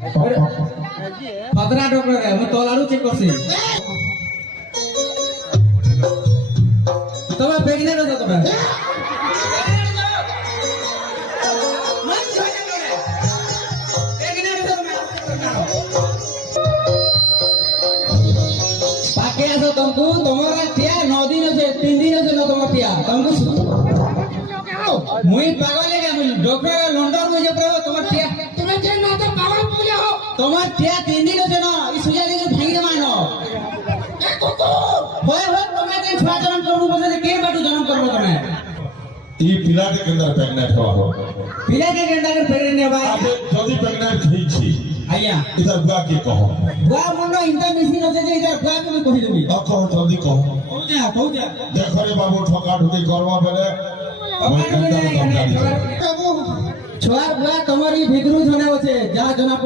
খতরা doctor রে মু তোলাড়ু check করছি তবে প্রেগনেন্ট হতো তোমরা पाके आसो तुमको तुम्हारा टिया 9 दिन से 3 दिन से न तुम्हारा टिया तुमको मुई पागल है मुई डॉक्टर लंडन में जे प्रभु तुम्हारा टिया तुम्हें जे ना तो पागल बोले हो तुम्हारा टिया 3 दिन से न ई सुजा के भांगी दे मानो ए कोको होय हो तुम्हें जे छुआ जन्म करबो बोले के बाटू जन्म करबो तुम्हें ई पिला के अंदर प्रेग्नेंट हो पिला के अंदर प्रेग्नेंट है भाई अबे जल्दी प्रेग्नेंट थी छी आया इधर बुआ के कहो बुआ मुंडो इंटा मिसिन होते जे इधर बुआ के कहि देबी कहो जल्दी कहो कहू जा देखो रे बाबू ठका ठुकी करवा बेले छुआ बुआ तुम्हारी भिगरू धने होते जा जना